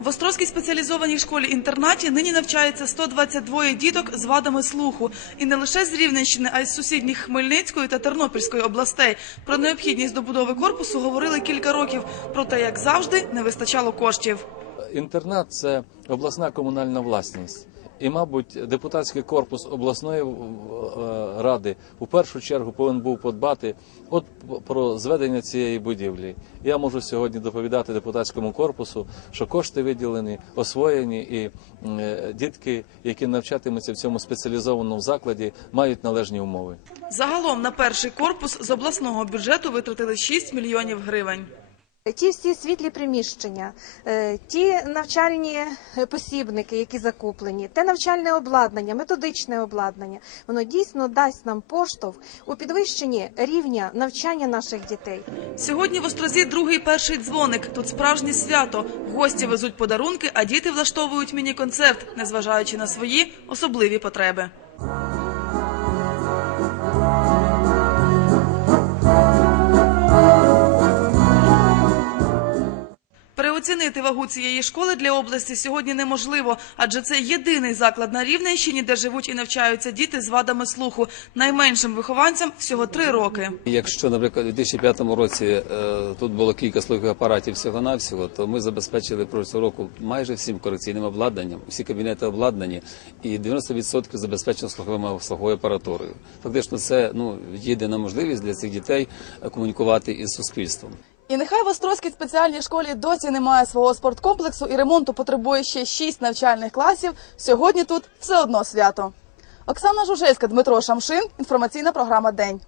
В Островській спеціалізованій школі-інтернаті нині навчається 122 діток з вадами слуху. І не лише з Рівненщини, а й з сусідніх Хмельницької та Тернопільської областей. Про необхідність добудови корпусу говорили кілька років. Проте, як завжди, не вистачало коштів. Інтернат це обласна комунальна власність. І, мабуть, депутатський корпус обласної е, ради у першу чергу повинен був подбати от про зведення цієї будівлі. Я можу сьогодні доповідати депутатському корпусу, що кошти виділені, освоєні, і е, дітки, які навчатимуться в цьому спеціалізованому закладі, мають належні умови. Загалом на перший корпус з обласного бюджету витратили 6 мільйонів гривень. Ті всі світлі приміщення, е, ті навчальні е, посібники, які закуплені, те навчальне обладнання, методичне обладнання, воно дійсно дасть нам поштовх у підвищенні рівня навчання наших дітей. Сьогодні в Острозі другий перший дзвоник. Тут справжнє свято. Гості везуть подарунки, а діти влаштовують міні-концерт, незважаючи на свої особливі потреби. Переоцінити вагу цієї школи для області сьогодні неможливо, адже це єдиний заклад на Рівненщині, де живуть і навчаються діти з вадами слуху. Найменшим вихованцям всього три роки. Якщо, наприклад, у 2005 році е, тут було кілька слухових апаратів всього-навсього, то ми забезпечили протягом року майже всім корекційним обладнанням, всі кабінети обладнані, і 90% забезпечено слуховими слуховою апаратурою. Фактично, це ну єдина можливість для цих дітей комунікувати із суспільством. І нехай в Острозькій спеціальній школі досі немає свого спорткомплексу і ремонту потребує ще шість навчальних класів. Сьогодні тут все одно свято. Оксана Жужельська, Дмитро Шамшин. Інформаційна програма День.